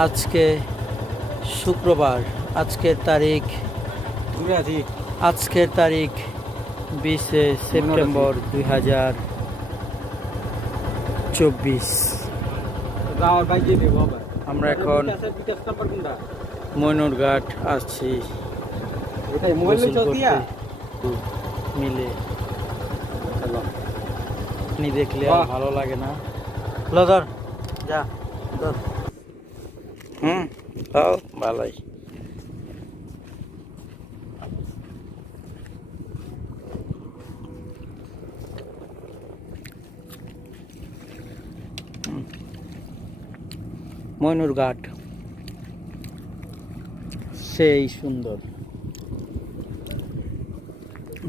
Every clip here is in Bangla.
আজকে শুক্রবার আজকের তারিখ আজকের তারিখ বিশে সেপ্টেম্বর দুই হাজার চব্বিশ আমার এখন ময়নুরঘাট আসছি। মিলে। দেখলে ভালো লাগে না। লো ধর। যা ধর। হুম। তাও ভালোই। ময়নুর ঘাট। সেই সুন্দর।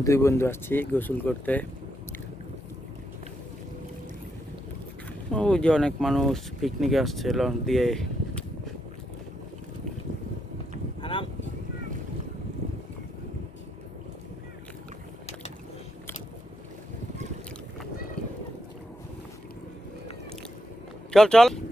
দুই বন্ধু আসছি গোসল করতে। ওই যে অনেক মানুষ পিকনিকে আসছে লঞ্চ দিয়ে। চল চল।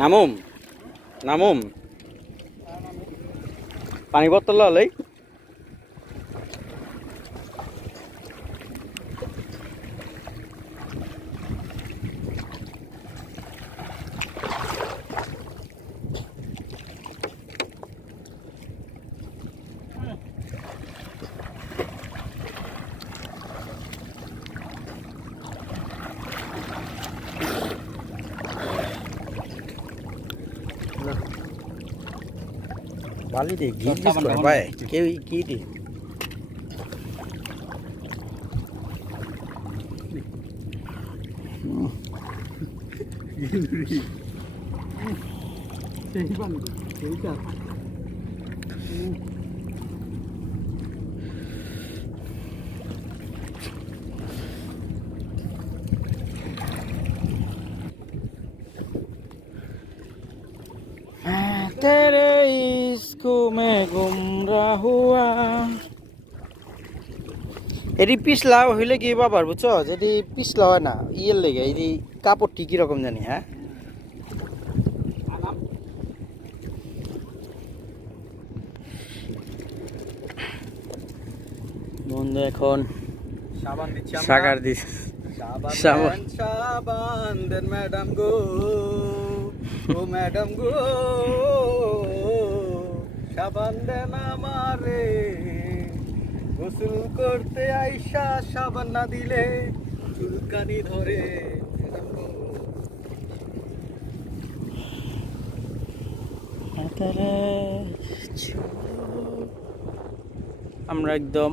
নামুম নামুম। পানি বটল লই বালি দে ঘি সব সাবান করে টাবান ভাই দিচ্ছি। কেউ কি দে সেই পানি সেইটা तेरे इश्क में गुमरा हुआ এটি পিছলা হইলে কি বাবার বুঝছো যদি পিছলা হয় না ইয়ের লেগে এই কাপড়টি কিরকম জানি হ্যাঁ আনাম বন্ধু এখন সাবান দিচ্ছি আমরা সাকার দিস সাবান সাবান। দেন, সাবান দেন ম্যাডাম গো ও ম্যাডাম গো সাবান দেন আমারে। গোসল করতে আইসা সাবান না দিলে চুলকানি ধরে। আমরা একদম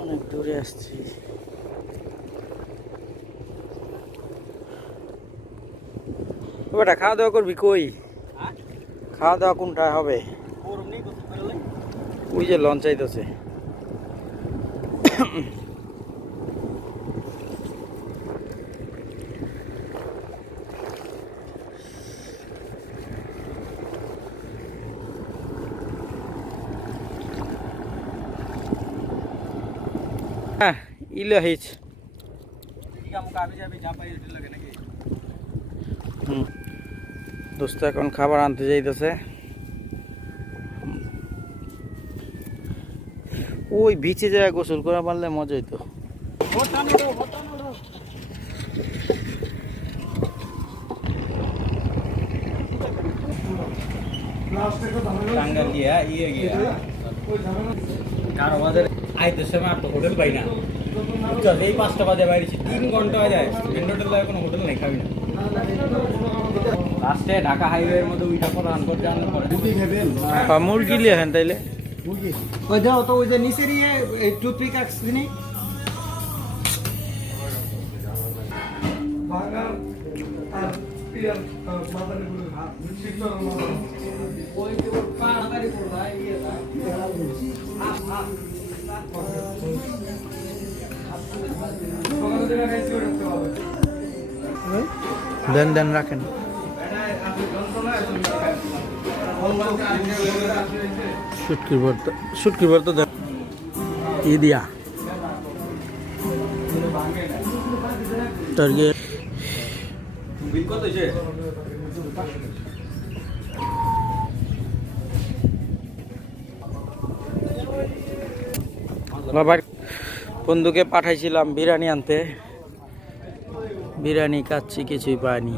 অনেক দূরে আসছি। বেটা খাওয়া দাওয়া করবি কই? হ্যাঁ? খাওয়া দাওয়া কোনটা হবে? ওই যে লঞ্চ আইতেছে। ইলো হিচ ঠিক আছে, আমাকে আবি যাবি, যা পাই ওইটা লাগে নাকি? হুম দোস্ত এখন খাবার আনতে যাইতেছে। ওই বিচে যায় গোসল করা পারলে মজা হইতো। গিয়া, ইয়ে গিয়া। হোটেল পাই না। বুঝছ, এই পাঁচটা বাজে বাইরেছি তিন ঘণ্টা যায়। মেন কোনো হোটেল নেই খাবি না। লাস্টে ঢাকা হাইওয়ের মধ্যে উইঠা পর রান করতে পরে। হ্যাঁ, মুরগি লিয়ে হেন তাইলে। ওই যাও তো ওই যে নিচের ইয়ে টুথপিক আসছিনি দেন দেন রাখেন। শুটকির ভর্তা শুটকির ভর্তা দেন ই দিয়া বিল বাবার বন্ধুকে পাঠাইছিলাম বিরিয়ানি আনতে। বিরিয়ানি কাচ্ছি কিছুই পাইনি।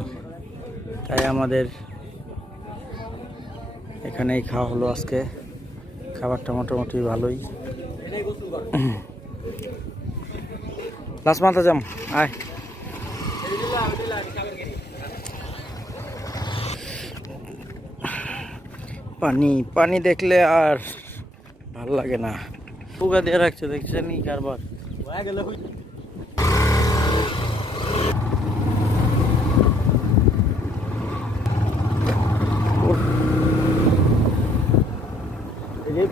তাই আমাদের এখানেই খাওয়া হলো আজকে। খাবারটা মোটামুটি ভালোই। লাস্ট মাথা যাম আয়। পানি পানি দেখলে আর ভালো লাগে না। পুগা দিয়ে রাখছে, দেখছেন কারবার।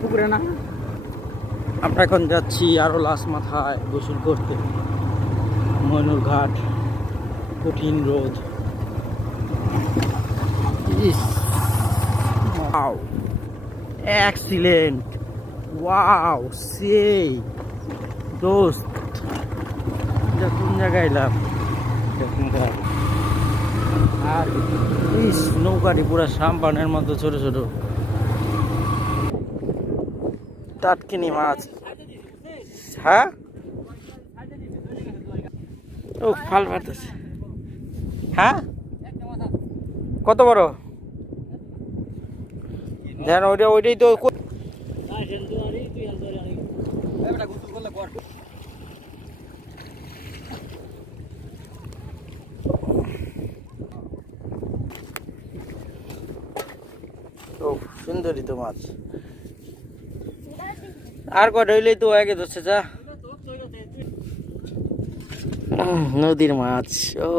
পুকুরে না? আমরা এখন যাচ্ছি আরও লাশ মাথায় গোসল করতে। ময়নুর ঘাট, কঠিন রোদ। Wow, excellent. ওয়াও, সেই দোস্ত। কোন জায়গায় এলাম। আর ইস, নৌকাটি পুরো সাম্পানের মতো ছোট ছোট। টাটকিনি মাছ। হ্যাঁ? ও ফাল পারতেছে হ্যাঁ? কত বড়? দেন ওইটা ওইটাই তো সুন্দরী তো মাছ। আর কটা হইলেই তো আগে ধরছে যা। নদীর মাছ ও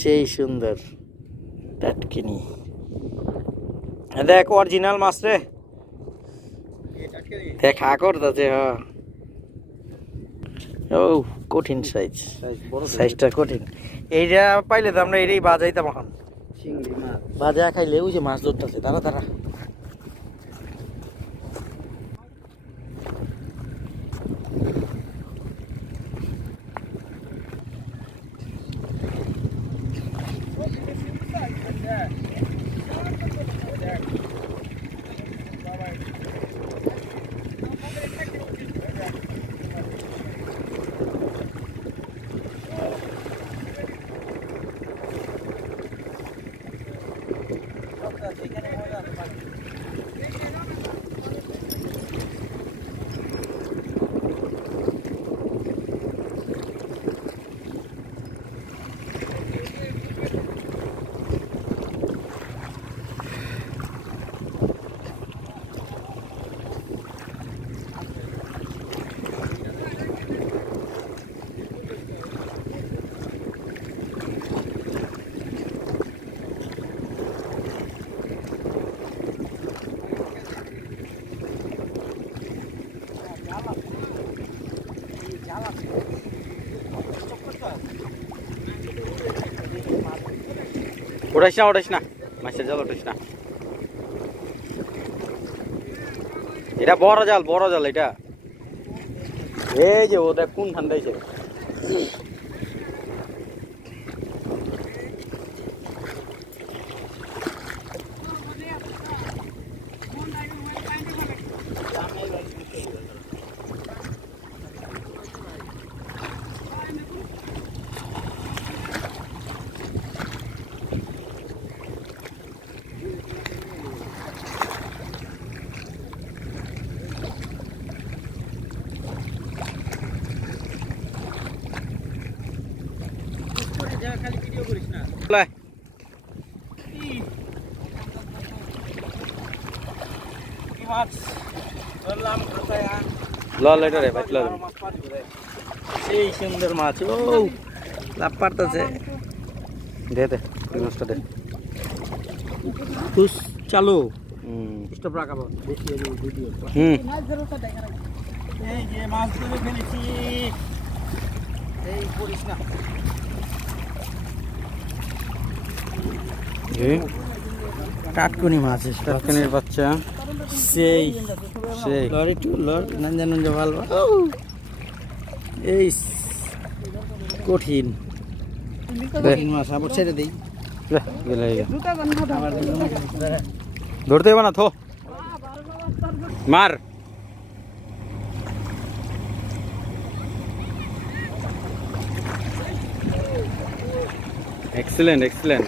সেই সুন্দর টাটকিনি দেখ অরিজিনাল মাছ রে। দেখ আকর তাতে হ। ও কঠিন সাইজ সাইজটা কঠিন। এইটা পাইলে তো আমরা এটাই বাজাইতাম এখন। বাজা খাইলে ওই যে মাছ ধরতেছে তারা তারা উঠাইস না উঠাইস না। মাছের জাল উঠাইস না। এটা বড় জাল বড় জাল এটা। এই যে ও দেখ কোন ঠান্ডাইছে লল এটা রে ভাই লল। সেই সুন্দর মাছ ও লাভ পারতেছে দে দে মাছটা দে। তুস চালু। স্টপ রাখাবো ভিডিও হুম। এই যে মাছ ধরে ফেলেছি। এই করিস না। টাটকুনি মাছ টাটকানির বাচ্চা। সেই। সেই। লরি টু লর নঞ্জা নঞ্জা ভালো এই কঠিন। কঠিন মাছ আবার ছেড়ে দিই। ধরতে হবে না থো। মার। এক্সেলেন্ট এক্সেলেন্ট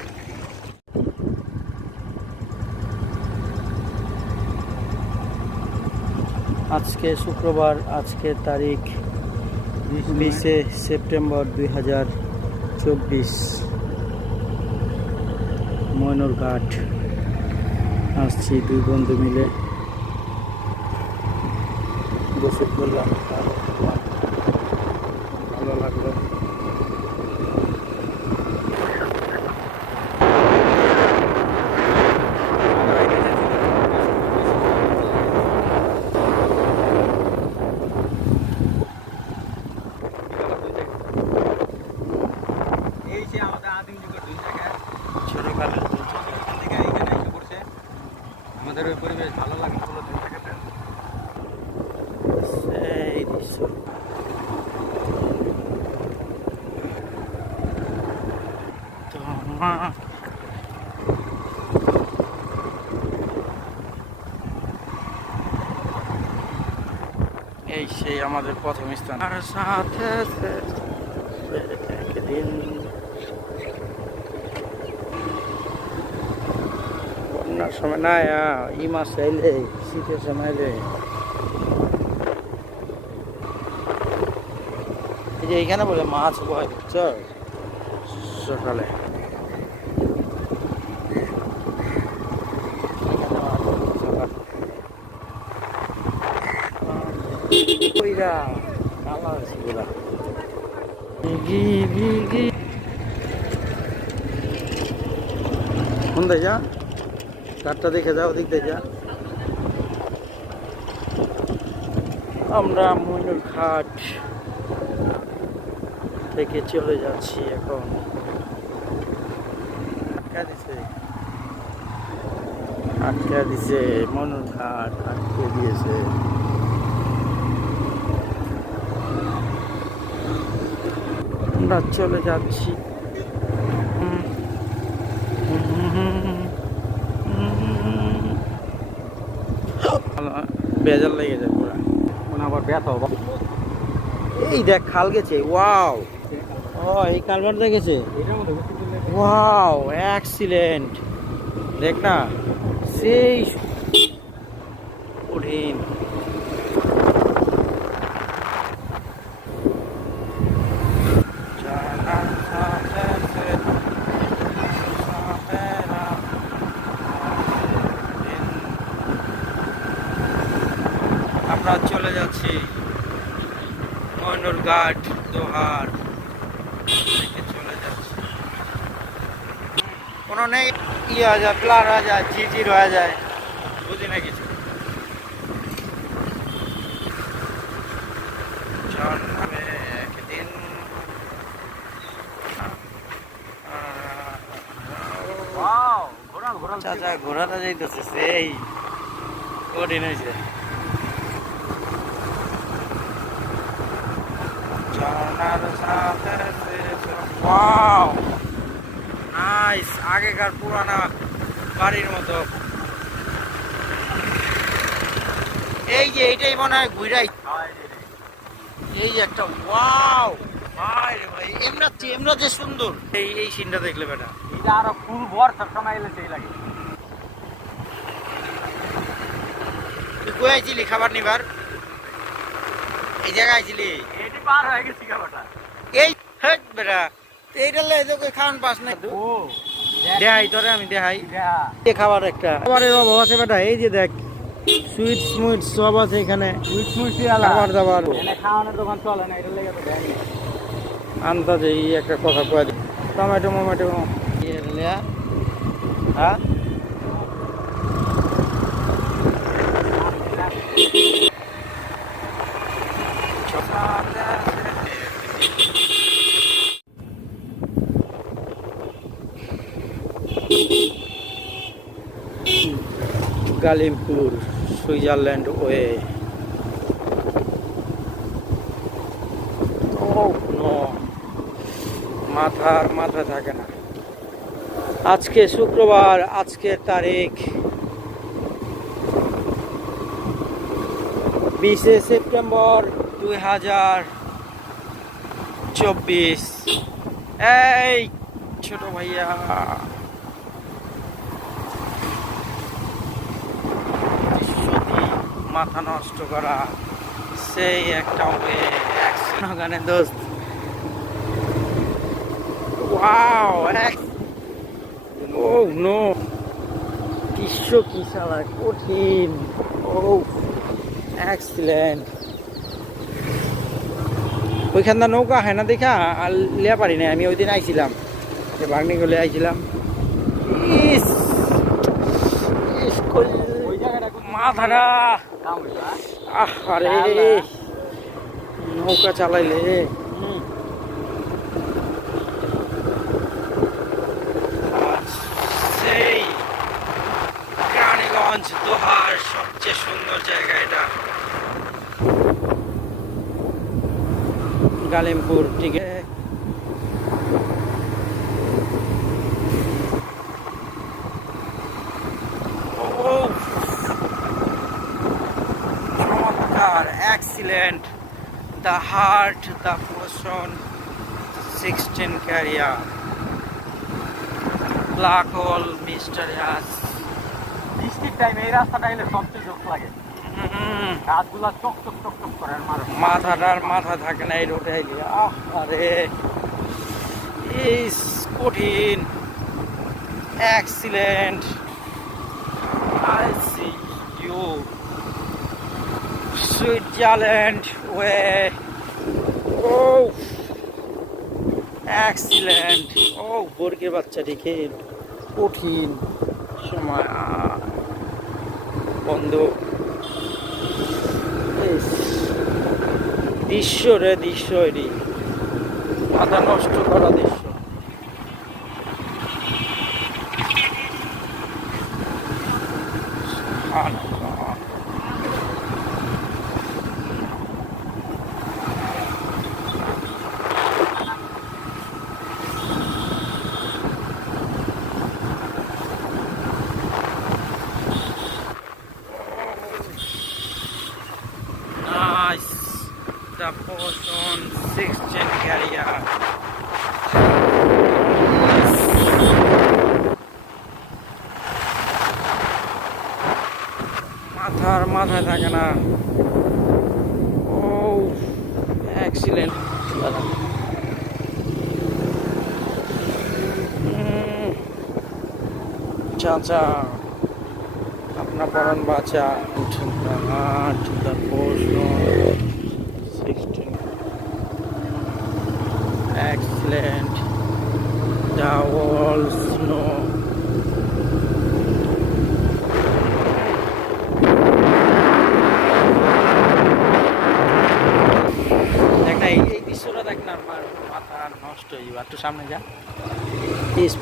আজকে শুক্রবার, আজকে তারিখ বিশে সেপ্টেম্বর দুই হাজার চব্বিশ। ময়নরঘাট আসছি দুই বন্ধু মিলে। গোসল করলাম ভালো লাগল এই যে আমাদের আদিম যুগের দুই জায়গা ছোটখাটো এখান থেকে এইখানে এসে পড়ছে আমাদের ওই পরিবেশ ভালো লাগে বলে দুই জায়গাটা সেই দৃশ্য তোমার এই সেই আমাদের প্রথম স্থান। আর সাথে একদিন বন্যার সময় না ই মাস এলে শীতের সময় এলে। এই যে এইখানে বলে মাছ বয় বুঝছ? সকালে। কইরা। কালা আছে পুরা কোন যা কাঠটা দেখে যাও দিক। যা আমরা ময়ূর ঘাট থেকে চলে যাচ্ছি এখন। আটকা দিছে। আটকা দিছে মনুর ঘাট আটকে দিয়েছে। আমরা চলে যাচ্ছি। বেজার লেগে যায় পুরা। আবার ব্যথা হবে। এই দেখ খাল গেছে। ওয়াও। ও এই কালভার দেখেছে ওয়াও এক্সিলেন্ট দেখ না সেই কঠিন আমরা চলে যাচ্ছি ময়নুর ঘাট দোহার থেকে চলে যাচ্ছি কোনো নেই ইয়ে হয়ে যায় প্লার হয়ে যায়। ঝিঝির হয়ে যায় বুঝি না কিছু চাচা ঘোড়াটা যাইতেছে সেই কঠিন হয়েছে ওয়াও। নাইস আগেকার পুরানা বাড়ির মতো। এই যে এইটাই মনে হয় ঘুরাই এই যে একটা ওয়াও। এমরাতে সুন্দর। এই এই সিনটা দেখলে বেটা। এটা আরও ফুল বর্ষার সময় এলে সেই লাগে। তুই আইছিলি? খাবার নিবার? এই জায়গায় আইছিলি? এটি পার হয়ে গেছি খাবারটা। এই হেট বেটা। এইটা পাস না ও দেখাই তোরে আমি দেখাই। এ খাবার একটা। খাবারের অভাব আছে বেটা এই যে দেখ সুইট সব আছে এখানে। সুইট মুইটি খাবার দাবার। এনে খাওয়ানোর দোকান চলে না এটা লেগে তো দেয়নি আন্দাজে এই একটা কথা কয়ে দিই টমেটো মোমেটো। হ্যাঁ? গালিমপুর সুইজারল্যান্ড ওয়ে। মাথার মাথা থাকে না। আজকে শুক্রবার আজকের তারিখ। বিশে সেপ্টেম্বর দুই হাজার চব্বিশ। এই ছোট ভাইয়া। মাথা নষ্ট করা, সেই একটা ওয়ে গানে দোস্ত। ওয়াও ও নো দৃশ্য কি সালা কঠিন। ও এক্সিলেন্ট ওইখানটা নৌকা হয় না দেখা? আর লিয়া পারি না আমি ওই দিন আইছিলাম। যে বাগনি গলে আইছিলাম। মাথাটা আরে নৌকা চালাইলে। হুম। সেই রানীগঞ্জ দোহার সবচেয়ে সুন্দর জায়গা এটা। গালিমপুর ঠিক আছে ও চমৎকার এক্সিলেন্ট হার্ট দ্য পোষণ sixteen career black hole mister Yaas বৃষ্টির টাইমে এই রাস্তাটা এলে সবচেয়ে জোক লাগে। গাছগুলা চক চক চক চক করে মাথাটার মাথা থাকে না এই রোডে আইলে। আরে। ইস কঠিন। Excellent I see you Switzerland way O excellent ও বর্গের বাচ্চাটি খেয়ে কঠিন সময়। বন্ধ। দৃশ্য রে দৃশ্য রে মাথা নষ্ট করা দৃশ্য সুবহানাল্লাহ। Nice. The Boston 16 carrier. মাথার মাথায় থাকে না ও এক্সিলেন্ট বাঁচা আপনার পরাণ বাঁচা এক্সেলেন্ট স্নো নষ্ট হয়ে যাবে। সামনে যা।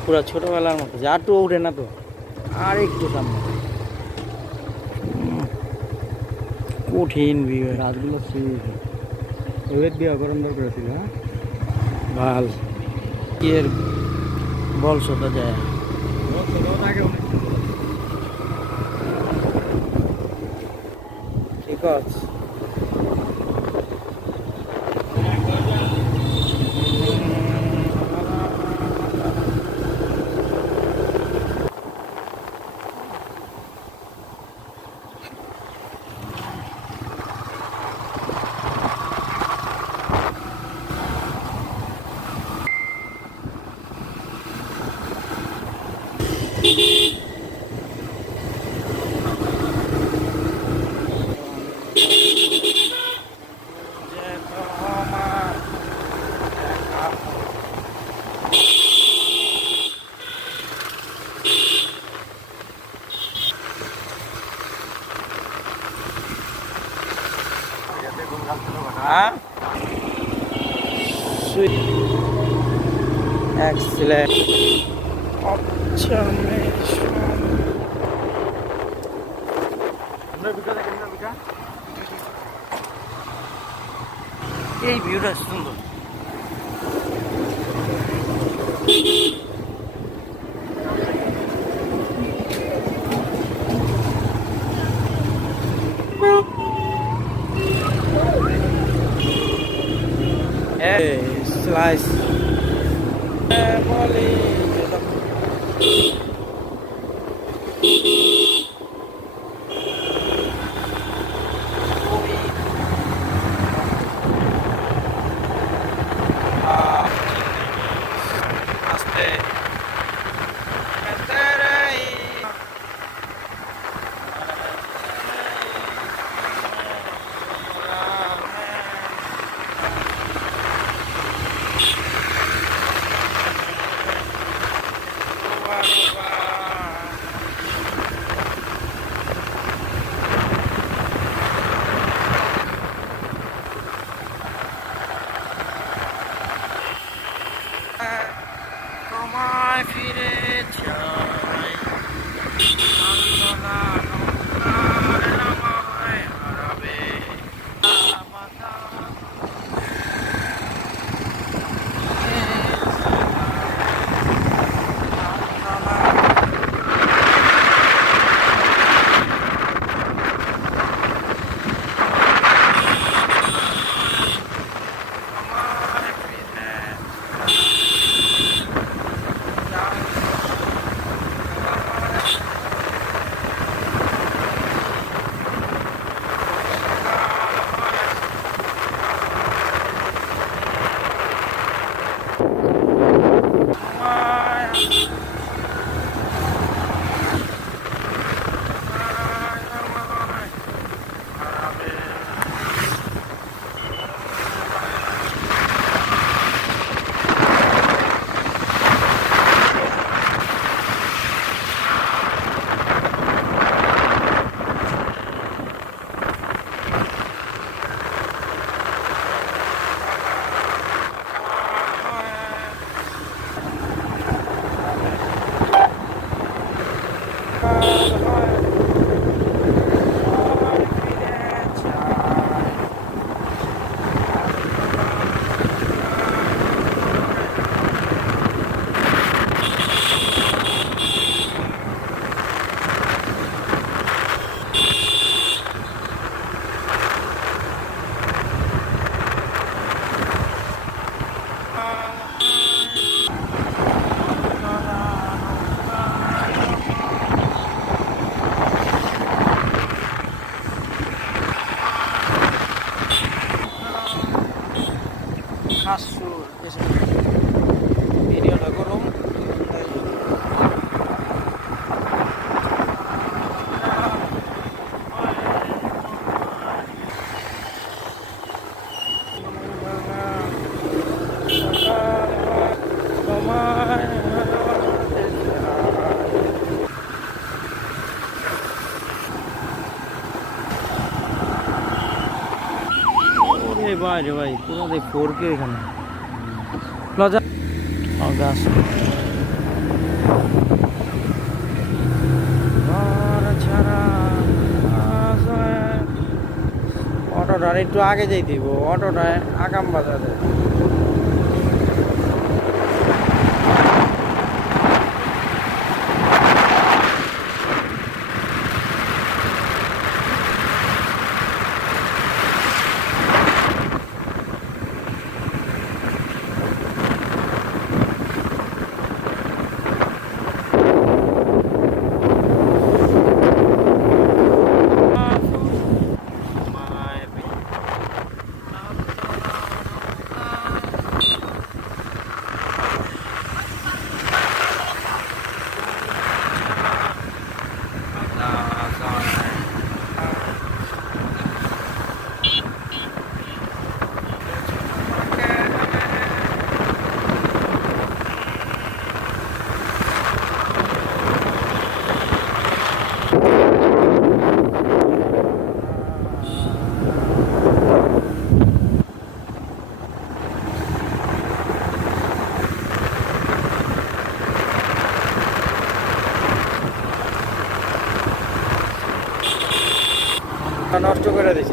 পুরো ছোটোবেলার মতো। যা টু উঠে না তো। আর একটু সামনে। কঠিন ভিউ রাতগুলো ওয়েট দিয়ে গরম দরকার ছিল হ্যাঁ? ভালো। এর বল শোধা যায়? ঠিক আছে Ha? Su. Eksile. Atacağım şu an. Bir kadar bunda bir kadar. İyi bir yürüsün bu. guys. ভাই রে ভাই ফোর কে এখানে। অটোটার একটু আগে যাই দিব অটোটায় আগাম বাজারে করে দিছে আসছে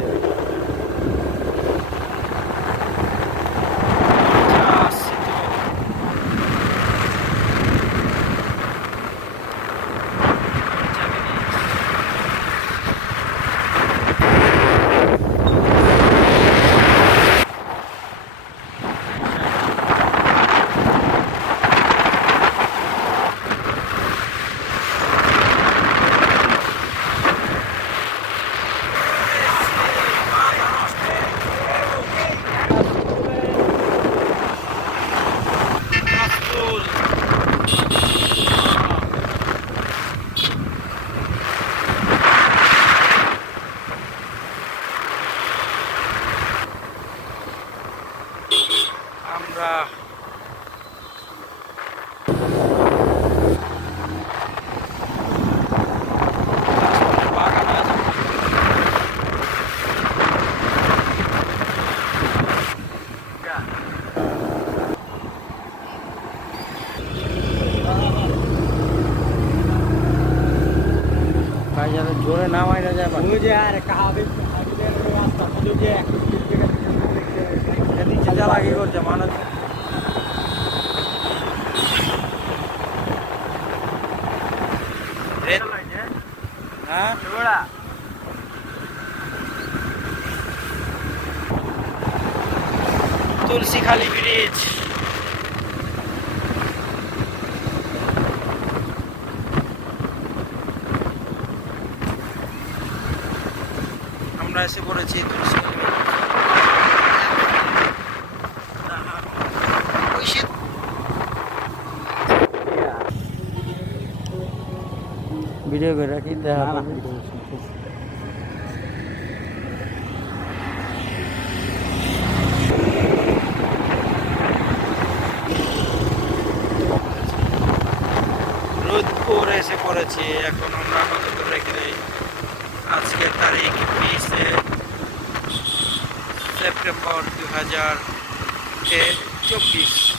ভিডিও করে রাখি দেখা রোদপুর এসে পড়েছি এখন আমরা আপাতত রেখে দেই আজকের তারিখ বিশে সেপ্টেম্বর দু হাজার চব্বিশ।